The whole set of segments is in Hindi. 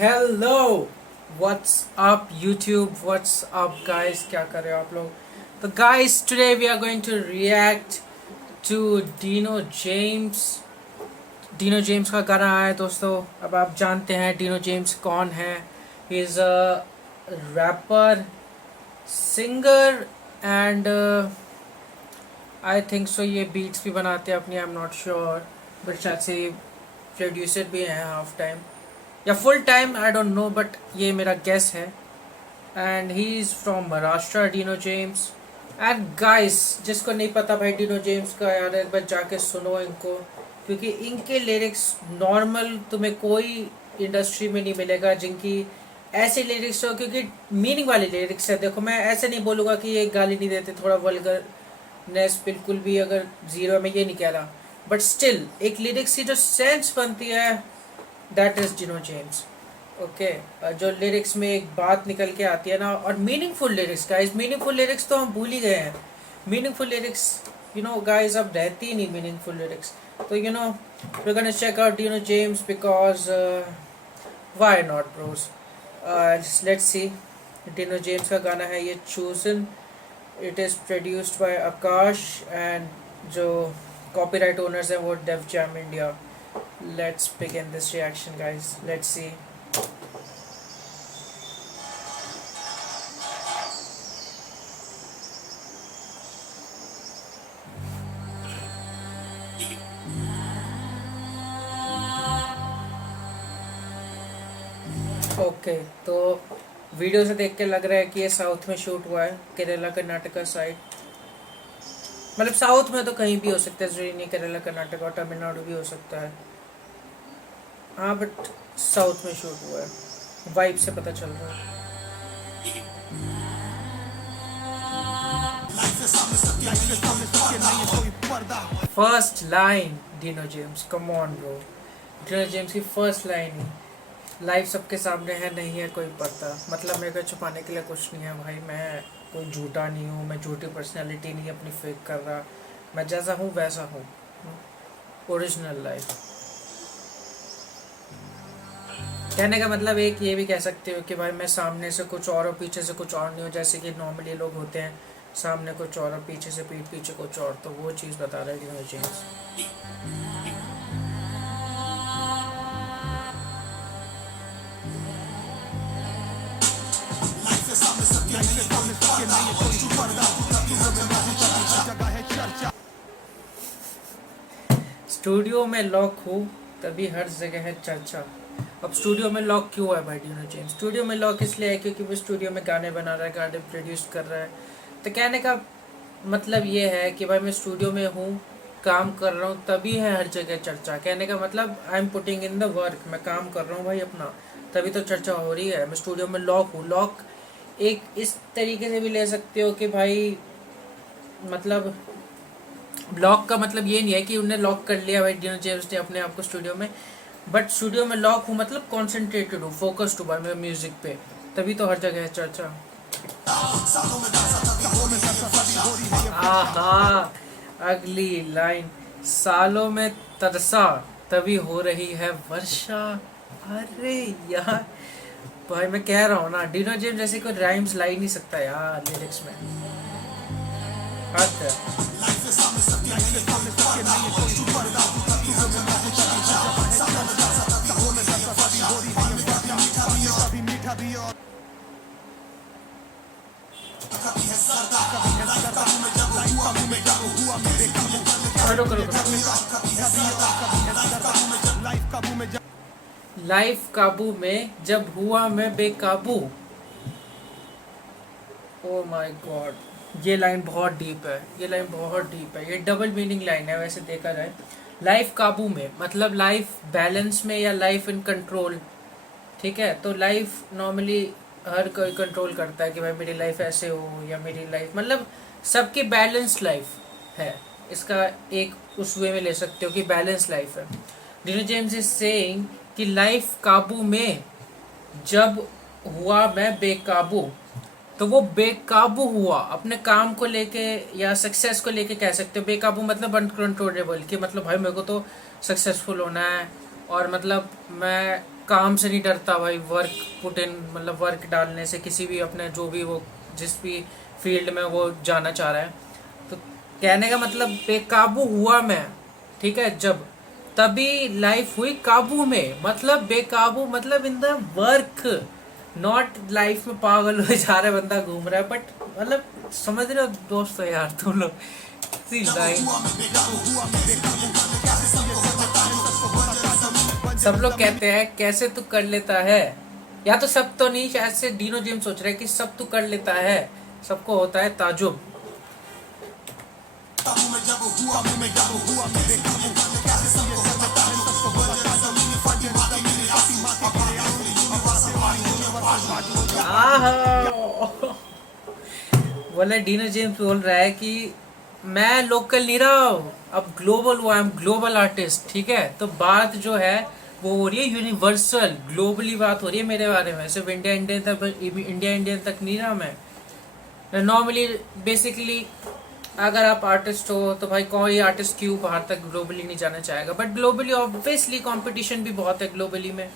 Hello what's up YouTube what's up guys, क्या कर रहे हो आप लोग। तो guys today we are going to react to Dino James का गाना आया है दोस्तों। अब आप जानते हैं डीनो जेम्स कौन है। He is a rapper, singer and I think सो ये बीट्स भी बनाते हैं अपनी। I am not sure but शायद से प्रोड्यूसर भी हैं हाफ टाइम या full time, I don't know, but ये मेरा गेस है। And he is from Maharashtra, Dino James. And guys, जिसको नहीं पता भाई डीनो जेम्स का, यार एक बार जाके सुनो इनको, क्योंकि इनके लिरिक्स नॉर्मल तुम्हें कोई इंडस्ट्री में नहीं मिलेगा जिनकी ऐसे लिरिक्स हो, क्योंकि मीनिंग वाली लिरिक्स है। देखो, मैं ऐसे नहीं बोलूँगा कि ये गाली नहीं देते, थोड़ा वल्गरनेस बिल्कुल भी अगर ज़ीरो में, ये नहीं कह रहा, बट स्टिल एक लिरिक्स की जो सेंस बनती है, that is Dino James. Okay, जो लिरिक्स में एक बात निकल के आती है ना, और meaningful lyrics guys, meaningful lyrics तो हम भूल ही गए हैं। मीनिंगफुल लिरिक्स गाइस अब रहती ही नहीं मीनिंगफुल लिरिक्स। तो we gonna check out Dino James because why not bros. Let's see. Dino James का गाना है ये chosen. It is produced by Akash and जो कॉपीराइट ओनर्स हैं वो Def Jam India. Let's begin this reaction, guys. Let's see. Okay, तो वीडियो से देख के लग रहा है कि ये साउथ में शूट हुआ है, केरला कर्नाटका साइड। मतलब साउथ में तो कहीं भी हो सकता है, जरूरी नहीं केरला कर्नाटका और तमिलनाडु भी हो सकता है। हाँ, बट साउथ में शूट हुआ है, वाइब से पता चल रहा है। First line Dino James, come on bro. Dino James की फर्स्ट लाइन ही लाइव सबके सामने है, नहीं है कोई पर्दा। मतलब मेरे को छुपाने के लिए कुछ नहीं है भाई, मैं कोई झूठा नहीं हूँ, मैं झूठी पर्सनैलिटी नहीं अपनी फेक कर रहा। मैं जैसा हूँ वैसा हूँ, ओरिजिनल लाइफ। कहने का मतलब एक ये भी कह सकते हो कि भाई मैं सामने से कुछ और पीछे से कुछ और नहीं हूँ, जैसे कि नॉर्मली लोग होते हैं, सामने कुछ और पीछे से पीठ पीछे कुछ और। तो वो चीज़ बता रहा है डिनो जेम्स। स्टूडियो में लॉक हूँ तभी हर जगह है चर्चा। अब स्टूडियो में लॉक क्यों है भाई डिनो जेम्स? स्टूडियो में लॉक इसलिए है क्योंकि वो स्टूडियो में गाने बना रहा है, गाने प्रोड्यूस कर रहा है। तो कहने का मतलब ये है कि भाई मैं स्टूडियो में हूँ, काम कर रहा हूँ, तभी है हर जगह चर्चा। कहने का मतलब I am putting in the work, मैं काम कर रहा हूँ भाई अपना, तभी तो चर्चा हो रही है। मैं स्टूडियो में लॉक हूँ। लॉक एक इस तरीके से भी ले सकते हो कि भाई मतलब लॉक का मतलब ये नहीं है कि उन्हें लॉक कर लिया भाई डिनो जेम्स ने अपने आप को स्टूडियो में, बट स्टूडियो में लॉक हूँ मतलब कॉन्सेंट्रेटेड हूँ, फोकस्ड हूँ भाई मैं म्यूजिक पे, तभी तो हर जगह है चर्चा। आहा, अगली लाइन, सालों में तरसा तभी हो रही है वर्षा। अरे यार भाई, मैं कह रहा हूँ ना, डिनो जेम्स जैसे कोई राइम्स ला ही नहीं सकता यार लिरिक्स में। हद है। करो करो लाइफ काबू में जब हुआ मैं बेकाबू। ओ माय गॉड, ये लाइन बहुत डीप है, ये लाइन बहुत डीप है, ये डबल मीनिंग लाइन है वैसे देखा जाए। लाइफ काबू में मतलब लाइफ बैलेंस में या लाइफ इन कंट्रोल। ठीक है, तो लाइफ नॉर्मली हर कोई कंट्रोल करता है कि भाई मेरी लाइफ ऐसे हो या मेरी लाइफ, मतलब सबकी बैलेंस लाइफ है। इसका एक उस वे में ले सकते हो कि बैलेंस लाइफ है। डिनो जेम्स इज सेइंग कि लाइफ काबू में जब हुआ मैं बेकाबू, तो वो बेकाबू हुआ अपने काम को लेके या सक्सेस को लेके कह सकते हो। बेकाबू मतलब अनकंट्रोलेबल, कि मतलब भाई मेरे को तो सक्सेसफुल होना है, और मतलब मैं काम से नहीं डरता भाई, वर्क पुट इन मतलब वर्क डालने से, किसी भी अपने जो भी वो जिस भी फील्ड में वो जाना चाह रहा है। तो कहने का मतलब बेकाबू हुआ मैं, ठीक है, जब तभी लाइफ हुई काबू में, मतलब बेकाबू मतलब in the work, not life में पागल हो जा रहा है बंदा घूम रहा है, बट मतलब समझ रहे हो दोस्तों यार तुम लोग, सी लाइन सब लोग कहते हैं कैसे तू कर लेता है, या तो सब तो नहीं, शायद से डीनो जिम सोच रहे हैं कि सब तू कर लेता है, सबको होता है ताजुब। बोले डीनो जेम्स बोल रहा है कि मैं लोकल नहीं रहा हूँ, अब ग्लोबल हुआ, आई एम ग्लोबल आर्टिस्ट, ठीक है। तो बात जो है वो हो रही है यूनिवर्सल, ग्लोबली बात हो रही है मेरे बारे में, सिर्फ इंडिया इंडियन तक नहीं रहा मैं नॉर्मली। बेसिकली अगर आप आर्टिस्ट हो तो भाई कोई आर्टिस्ट क्यों बाहर तक ग्लोबली नहीं जाना चाहेगा, बट ग्लोबली ऑब्वियसली कंपटीशन भी बहुत है ग्लोबली में।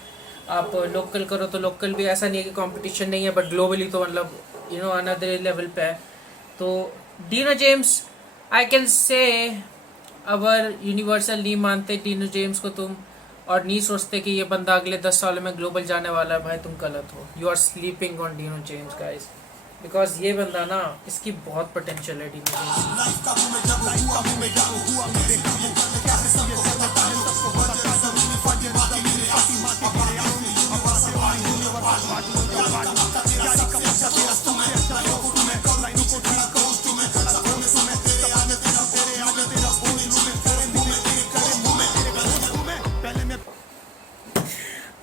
आप लोकल करो तो लोकल भी ऐसा नहीं है कि कंपटीशन नहीं है, बट ग्लोबली तो मतलब अनदर लेवल पे है। तो Dino James I can say, अगर यूनिवर्सल नहीं मानते डीनो जेम्स को तुम, और नहीं सोचते कि ये बंदा अगले 10 सालों में ग्लोबल जाने वाला है, भाई तुम गलत हो, you are sleeping on Dino James guys, because ये बंदा ना, इसकी बहुत पोटेंशियल है डीनो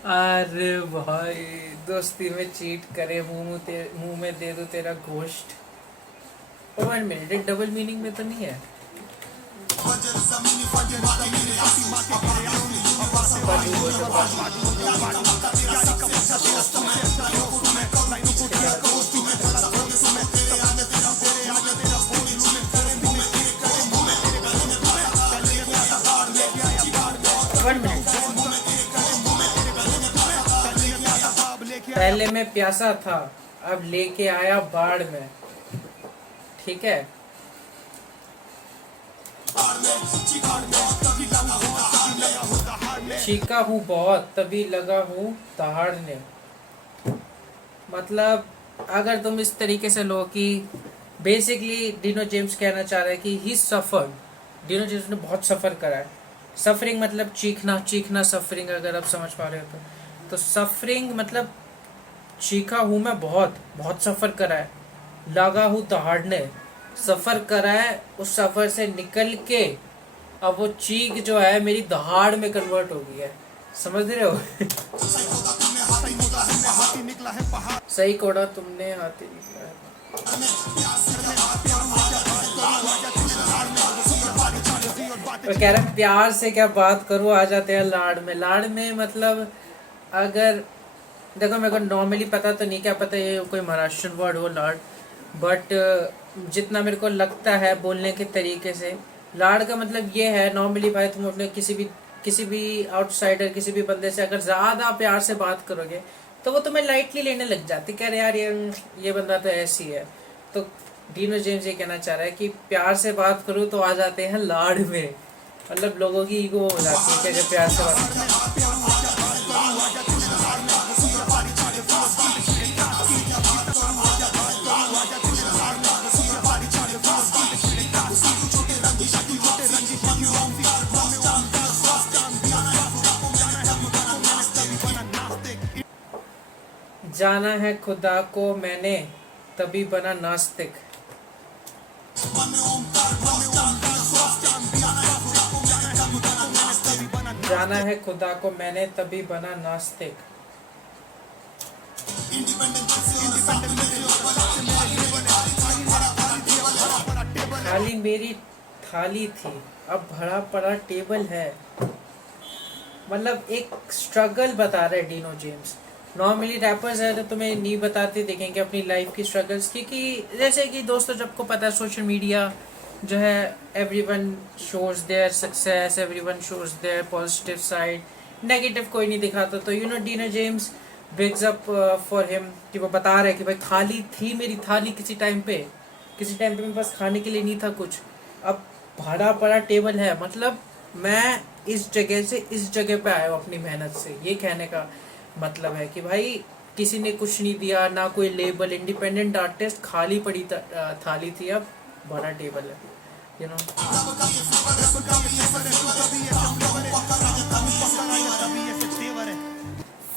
अरे भाई दोस्ती में चीट करे, मुंह में दे दो तेरा गोश्त। ओ 1 मिनट, डबल मीनिंग में तो नहीं है? पहले मैं प्यासा था, अब लेके आया बाढ़ में, ठीक है। चीखा हूँ बहुत तभी लगा हूँ दहाड़ने, मतलब अगर तुम इस तरीके से लो कि बेसिकली डीनो जेम्स कहना चाह रहा है कि ही सफर्ड, डीनो जेम्स ने बहुत सफ़र करा है। सफरिंग मतलब चीखना सफरिंग, अगर आप समझ पा रहे हो तो सफरिंग मतलब चीखा हूँ मैं बहुत, बहुत सफ़र करा है, लगा हूँ दहाड़ने, सफ़र करा है, उस सफ़र से निकल के अब वो चीख जो है मेरी दहाड़ में कन्वर्ट हो गई है, समझ रहे हो? सही कोड़ा तुमने, हाथी निकला है। तो कह रहा प्यार से क्या बात करूँ, आ जाते हैं लाड़ में। लाड़ में मतलब अगर देखो, मेरे को नॉर्मली पता तो नहीं, क्या पता ये कोई महाराष्ट्र वर्ड हो लाड़, बट जितना मेरे को लगता है बोलने के तरीके से, लाड़ का मतलब ये है नॉर्मली भाई, तुम अपने किसी भी आउटसाइडर, किसी भी बंदे से अगर ज़्यादा प्यार से बात करोगे तो वो तुम्हें लाइटली लेने लग जाती, कह रहे यार ये बंदा तो ऐसी है। तो डीनो जेम्स ये कहना चाह रहा है कि प्यार से बात करो तो आ जाते हैं लाड़ में, मतलब लोगों की ईगो हो जाती है कि अगर प्यार से बात। जाना है खुदा को मैंने तभी बना नास्तिक, जाना है खुदा को मैंने तभी बना नास्तिक। खाली मेरी थाली थी अब भरा पड़ा टेबल है, मतलब एक स्ट्रगल बता रहे डीनो जेम्स। नॉर्मली रैपर्स है तो तुम्हें नहीं बताते देखेंगे अपनी लाइफ की स्ट्रगल्स, क्योंकि जैसे कि दोस्तों सबको पता है सोशल मीडिया जो है, everyone shows their success, everyone shows their positive side, negative कोई नहीं दिखाता। तो you know Dino James bigs up for him कि वो बता रहे हैं कि भाई खाली थी मेरी थाली किसी टाइम पे मेरे पास खाने के लिए नहीं था कुछ, अब भाड़ा पड़ा टेबल है, मतलब मैं इस जगह से इस जगह पे आया हूँ अपनी मेहनत से। ये कहने का मतलब है कि भाई किसी ने कुछ नहीं दिया, ना कोई लेबल, इंडिपेंडेंट आर्टिस्ट, खाली पड़ी थाली थी, अब बड़ा टेबल है, यू नो।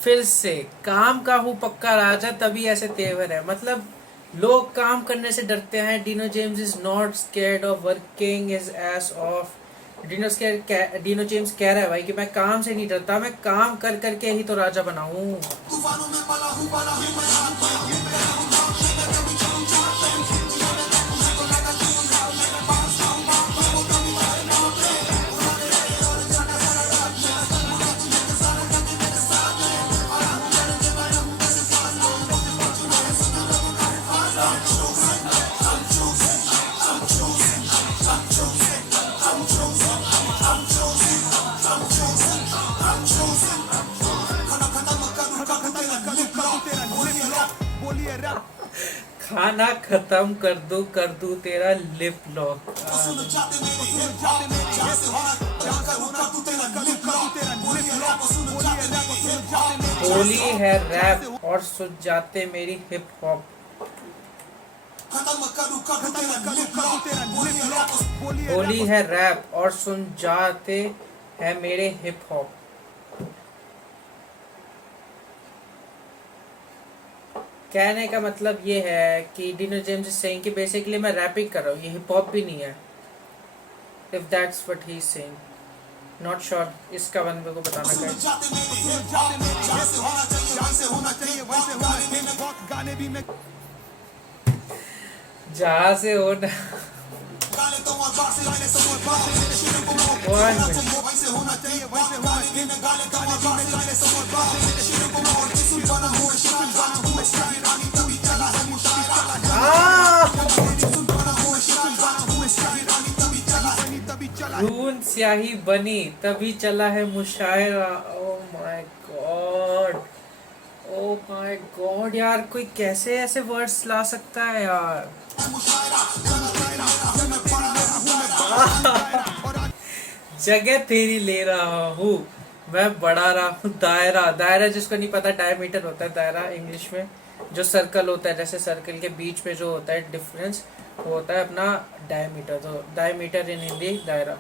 फिर से काम का हूँ पक्का राजा, तभी ऐसे तेवर है, मतलब लोग काम करने से डरते हैं। Dino James is not scared of working his ass of. Dino James कह रहा है भाई कि मैं काम से नहीं डरता, मैं काम कर करके ही तो राजा बना हूँ। खाना खत्म कर दूं तेरा लिप लॉक। होली है रैप और सुन जाते मेरी हिप हॉप। होली है रैप और सुन जाते हैं मेरे हिप हॉप। कहने का मतलब ये है कि डिनो जेम्स इज सेइंग कि बेसिकली मैं रैपिंग कर रहा हूँ, ये हिप हॉप भी नहीं है। If that's what he is saying, not sure, इसका वन मेरे को बताना चाहिए। जहाँ से होना खून स्याही बनी तभी चला है मुशायरा। Oh my God, oh my God यार, कोई कैसे ऐसे वर्ड्स ला सकता है यार। जगह तेरी ले रहा हूँ, मैं बढ़ा रहा हूँ दायरा। दायरा जिसको नहीं पता, डायमीटर होता है दायरा इंग्लिश में, जो सर्कल होता है, जैसे सर्कल के बीच में जो होता है डिफरेंस, वो होता है अपना डायमीटर। तो डायमीटर इन हिंदी दायरा।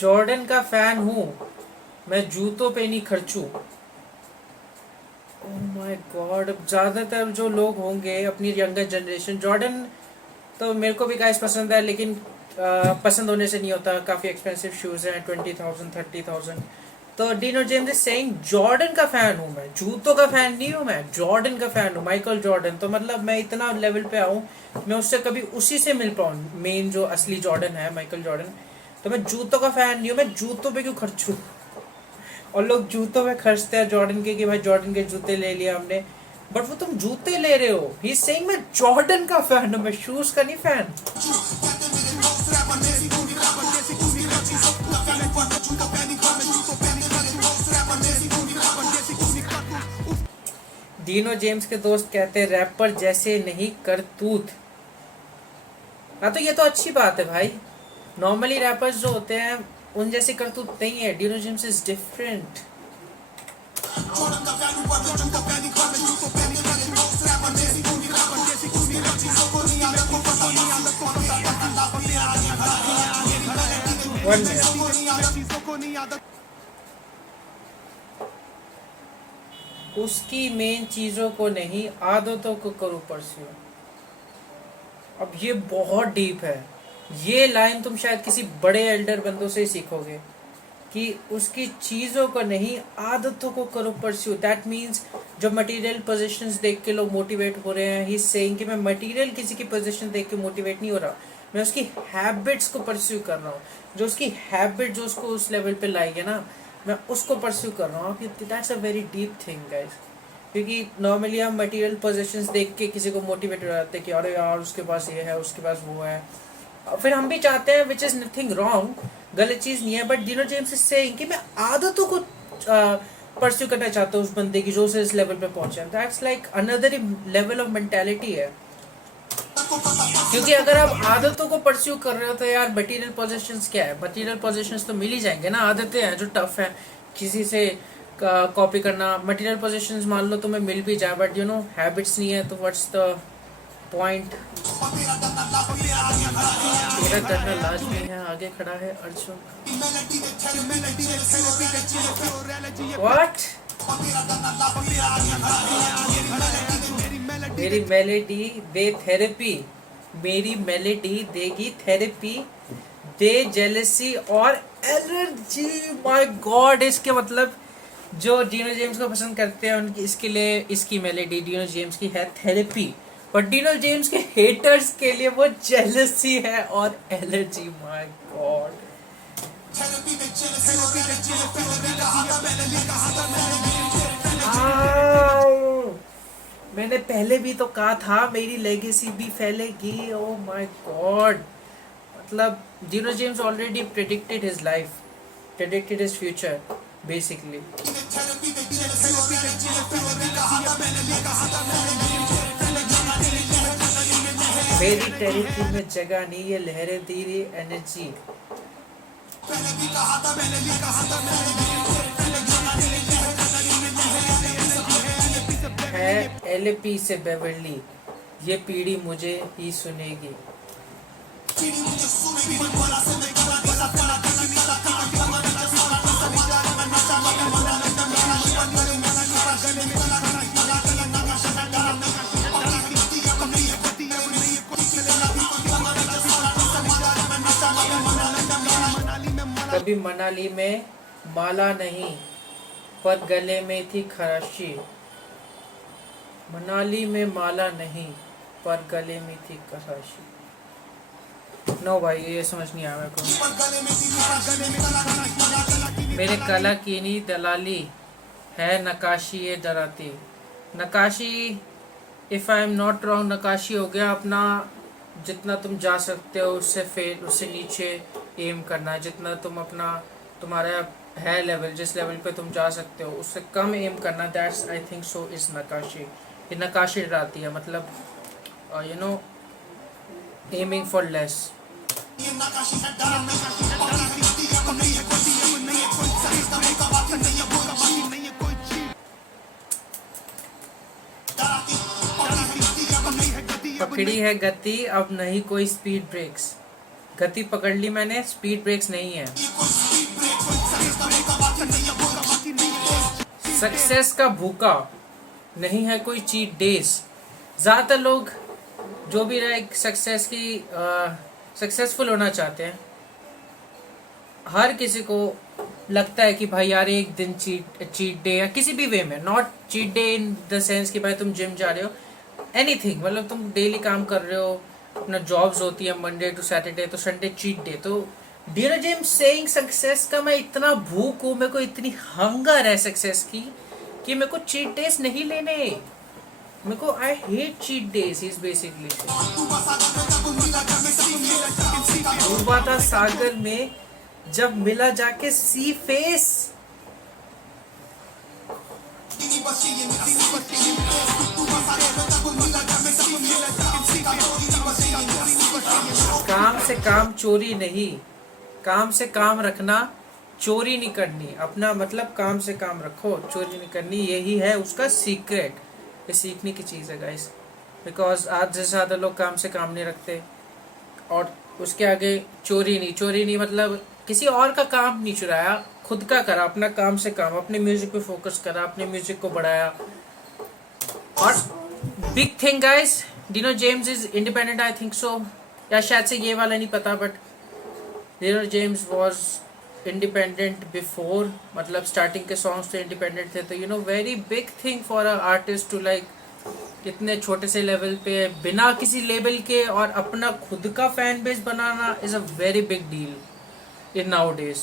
जॉर्डन का फैन हूँ मैं, जूतों पे नहीं खर्चू। ओह माय गॉड, अब ज्यादातर जो लोग होंगे अपनी यंगर जनरेशन, जॉर्डन तो मेरे को भी गाइस पसंद है, लेकिन पसंद होने से नहीं होता, काफी एक्सपेंसिव शूज हैं, 20,000 30,000। तो Dino James is saying Jordan का फैन हूँ मैं, जूतों का फैन नहीं हूँ मैं, जॉर्डन का फैन हूँ, माइकल जॉर्डन। तो मतलब मैं इतना लेवल पे आऊँ, मैं उससे कभी उसी से मिल पाऊँ, मेन जो असली जॉर्डन है माइकल जॉर्डन। तो मैं जूतों का फैन नहीं हूँ, मैं जूतों पे क्यों खर्चूं। और लोग जूतों पे खर्चते हैं जॉर्डन के, कि भाई जॉर्डन के जूते ले लिया हमने, बट वो तुम जूते ले रहे हो। ही इज सेइंग मैं जॉर्डन का फैन हूँ, मैं शूज का नहीं फैन। डीनो जेम्स के दोस्त कहते हैं रैपर जैसे नहीं करतूत। हाँ तो ये तो अच्छी बात है भाई, नॉर्मली रैपर्स जो होते हैं उन जैसे करतूत नहीं है। Dino James is different. उसकी मेन चीजों को नहीं, आदतों को करो परस्यू। अब ये बहुत डीप है, ये लाइन तुम शायद किसी बड़े एल्डर बंदों से ही सीखोगे, कि उसकी चीज़ों को नहीं, आदतों को करो परस्यू। दैट मीन्स जब मटेरियल पोजीशंस देख के लोग मोटिवेट हो रहे हैं, ही सेइंग कि मैं मटेरियल किसी की पोजीशन देख के मोटिवेट नहीं हो रहा, मैं उसकी हैबिट्स को परस्यू कर रहा हूँ, जो उसकी हैबिट जो उसको उस लेवल पे लाएगी ना, मैं उसको परस्यू कर रहा हूँ, that's a very deep thing guys. क्योंकि नॉर्मली हम मटेरियल पोजेशंस देख के किसी को मोटिवेट हो जाते हैं कि अरे यार उसके पास ये है, उसके पास वो है, फिर हम भी चाहते हैं, विच इज़ नथिंग रॉन्ग, गलत चीज़ नहीं है, but Dino James is saying कि मैं आदतों को परस्यू करना चाहता हूँ उस बंदे की जो उसे इस लेवल पे पहुंचा। That's like another level of mentality है। क्योंकि अगर आप आदतों को परस्यू कर रहे हो तो यार मटेरियल पोजेशंस क्या है, मटेरियल पोजेशंस तो मिल ही जाएंगे ना। आदतें हैं जो टफ है किसी से कॉपी करना। मटेरियल पोजेशंस मान लो तुम्हें मिल भी जाए, बट यू नो हैबिट्स नहीं है, तो व्हाट्स द पॉइंट। तेरा करना लाजमी है, आगे खड़ा है अर्जुन। व्हाट? मेरी मेलेडी दे थेरेपी, मेरी मेलेडी देगी थेरेपी, दे जेलसी और एलर्जी। माय गॉड, इसके मतलब जो डिनो जेम्स को पसंद करते हैं उनकी, इसके लिए इसकी मेलेडी डिनो जेम्स की है थेरेपी, पर डिनो जेम्स के हेटर्स के लिए वो जेलसी है और एलर्जी। माय गॉड, मैंने पहले भी तो कहा था मेरी लेगेसी भी फैलेगी। ओ माय गॉड, मतलब Dino James already predicted his life, predicted his future basically. मेरी टेरिटरी में जगह नहीं, ये लहरें दे रही एनर्जी। है एलपी से बेवर्ली, ये पीढ़ी मुझे ही सुनेगी। कभी मनाली में माला नहीं पर गले में थी खराशी, मनाली में माला नहीं पर गले में थी खराशी। नो भाई, ये समझ नहीं आया मेरे को। मेरे कला की नी दलाली है नकाशी ये डराती। नकाशी, if I am not wrong, नकाशी हो गया अपना जितना तुम जा सकते हो उससे फेल, उससे नीचे एम करना है। जितना तुम अपना, तुम्हारा है लेवल, जिस लेवल पे तुम जा सकते हो उससे कम एम करना। That's I think so is नकाशी। ये नकाशी डराती है, मतलब you know aiming for less. पकड़ी है गति अब नहीं कोई स्पीड ब्रेक्स। गति पकड़ ली मैंने, स्पीड ब्रेक्स नहीं है। सक्सेस का भूखा नहीं है कोई चीट डेज। ज़्यादातर लोग जो भी रहे सक्सेस की सक्सेसफुल होना चाहते हैं, हर किसी को लगता है कि भाई यार एक दिन चीट डे, या किसी भी वे में, not cheat day in the sense कि भाई तुम जिम जा रहे हो, एनीथिंग, मतलब तुम डेली काम कर रहे हो, अपना जॉब्स होती है मंडे टू सैटरडे, तो संडे चीट डे। तो डिनो जेम्स सेइंग सक्सेस का मैं इतना भूख हूँ, मेरे को इतनी हंगर है सक्सेस की कि मेरे को चीट डेज नहीं लेने। मेरे को I hate cheat days is basically. डूबा था सागर में जब मिला जाके सी फेस। काम से काम चोरी नहीं, काम से काम रखना, चोरी नहीं करनी। अपना मतलब काम से काम रखो, चोरी नहीं करनी, यही है उसका सीक्रेट। ये सीखने की चीज़ है गाइस, बिकॉज आज से ज़्यादा लोग काम से काम नहीं रखते, और उसके आगे चोरी नहीं मतलब किसी और का काम नहीं चुराया, खुद का करा, अपना काम से काम, अपने म्यूजिक पे फोकस करा, अपने म्यूजिक को बढ़ाया। और big thing guys, Dino James is independent, I think so, या शायद से ये वाला नहीं पता, but Dino James was independent before, मतलब स्टार्टिंग के सॉन्ग्स तो इंडिपेंडेंट थे। तो you know very big thing for a artist to like इतने छोटे से लेवल पे बिना किसी लेबल के और अपना खुद का फैन बेस बनाना is a very big deal in nowadays.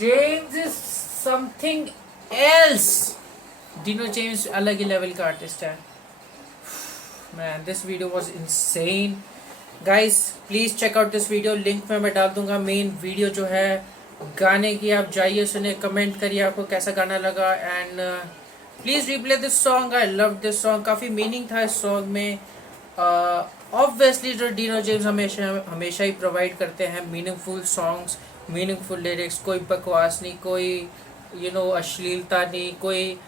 James is something else. Dino James अलग ही लेवल का आर्टिस्ट है। Man this video was insane guys, please check out this video. Link में मैं डाल दूंगा मेन वीडियो जो है गाने की। आप जाइए, सुनिए, कमेंट करिए आपको कैसा गाना लगा। And please replay this song, I love this song. काफी मीनिंग था इस सॉन्ग में। ऑब्वियसली जो डीनो जेम्स हमेशा हमेशा ही प्रोवाइड करते हैं मीनिंगफुल सॉन्ग्स, मीनिंगफुल लिरिक्स। कोई बकवास नहीं, कोई अश्लीलता नहीं, कोई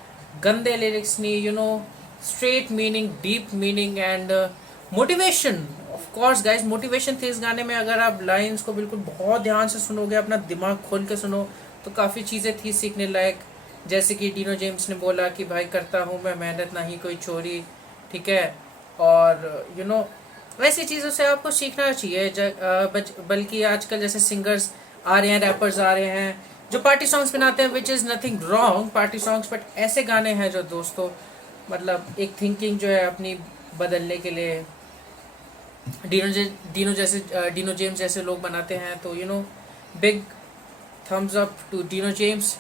गंदे लिरिक्स नहीं, straight meaning, deep meaning and motivation. Of course guys, motivation थी इस गाने में। अगर आप लाइंस को बिल्कुल बहुत ध्यान से सुनोगे, अपना दिमाग खोल के सुनो, तो काफ़ी चीज़ें थी सीखने लायक। जैसे कि डीनो जेम्स ने बोला कि भाई करता हूँ मैं मेहनत, ना ही कोई चोरी, ठीक है। और वैसी चीज़ों से आपको सीखना चाहिए। बल्कि आजकल जैसे सिंगर्स आ रहे हैं, रैपर्स आ रहे हैं जो पार्टी सॉन्ग्स बनाते हैं, which is nothing wrong party songs, but ऐसे गाने हैं जो दोस्तों मतलब एक थिंकिंग जो है अपनी बदलने के लिए डीनो जेम्स जैसे लोग बनाते हैं। तो big thumbs up to Dino James.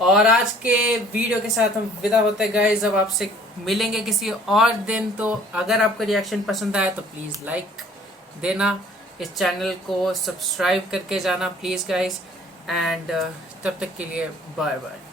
और आज के वीडियो के साथ हम विदा होते हैं गाइस। अब आपसे मिलेंगे किसी और दिन। तो अगर आपको रिएक्शन पसंद आया तो प्लीज़ लाइक देना, इस चैनल को सब्सक्राइब करके जाना प्लीज़ गाइस। एंड तब तक के लिए बाय बाय।